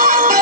Thank you.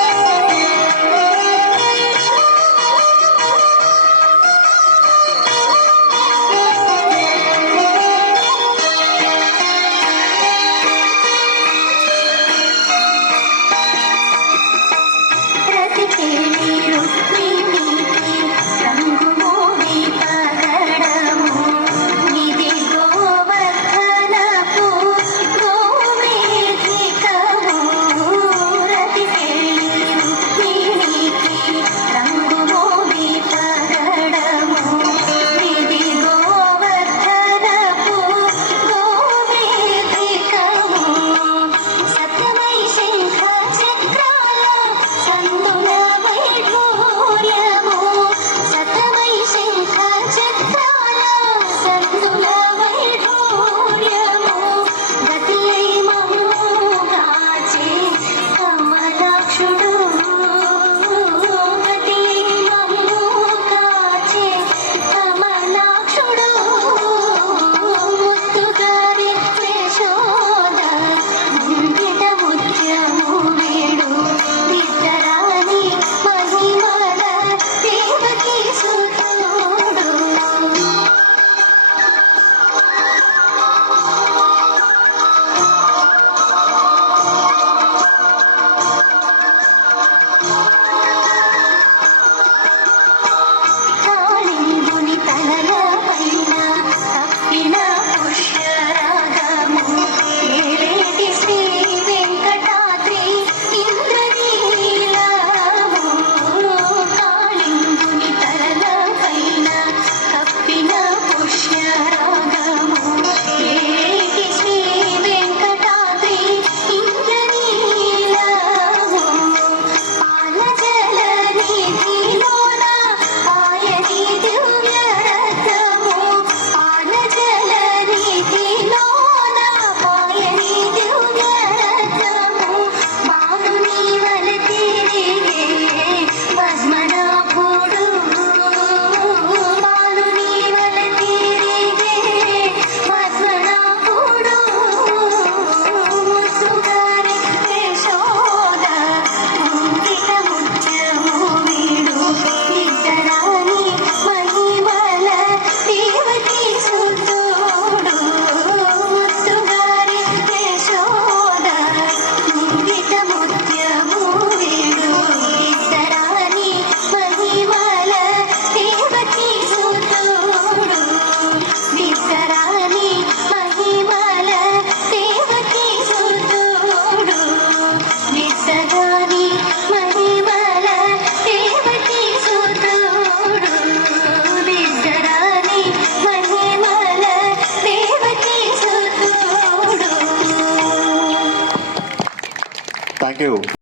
Thank you.